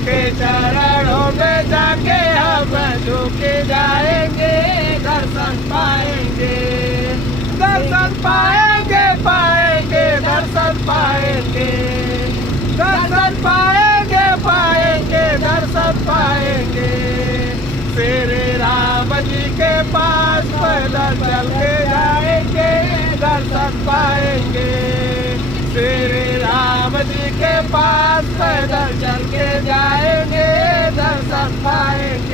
उनके चरणों में जाके हम झुक जाएंगे, दर्शन पाएंगे, दर्शन पाएंगे, पाएंगे, दर्शन पाएंगे, दर्शन पाएंगे, पाएंगे, दर्शन पाएंगे। श्री राम जी के पास पैदल चल के जाएंगे, दर्शन पाएंगे। श्री राम जी के पास पैदल चल के जाएंगे, दर्शन पाएंगे।